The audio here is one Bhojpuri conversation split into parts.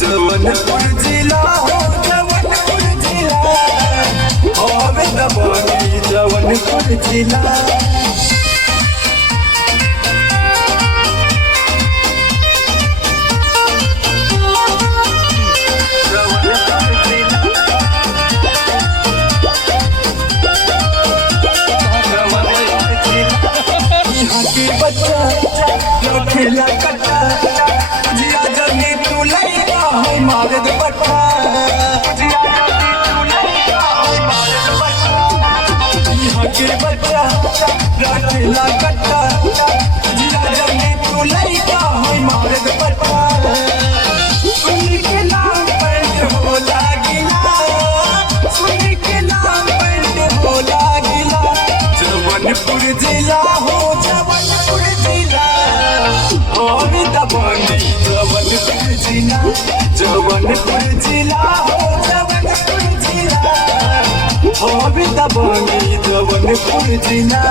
जवनपुर जिला हो जवनपुर जिला होवे दबोनी जवनपुर जिला बच्चा खेला कट्टा जिया जनी तू लैया हो मारद बट्टा यहाँ के बच्चा खेला कट्टा जिया जनी तू लैया हो मारद बट्टा सुन के नाम पेंट हो लागिला सुन के नाम पेंट हो लागिला जवनपुर जिला हो जवनपुर जिला होवे दबोनी जवनपुर जिला जवनपुर जिला हो जवनपुर जिला होवे दबोनी जवनपुर जिला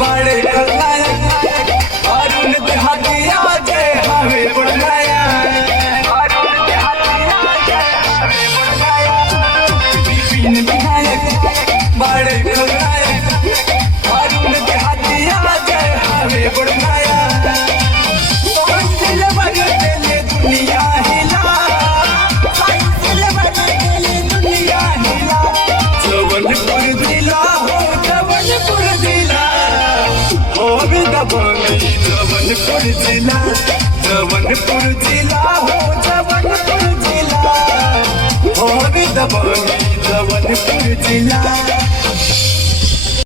बड़े अरुण देहातिया जय हवे बुढ़ाया अरुण देहातिया जय हवे बुढ़ाया विपिन विनायक बड़े अरुण देहातिया जय हवे बुढ़ाया दुनिया हिला दुनिया हिला जवनपुर जिला हो जवनपुर जिला होवे दबोनी जवनपुर जिला जवनपुर जिला हो जवनपुर जिला होवे दबोनी जवनपुर जिला।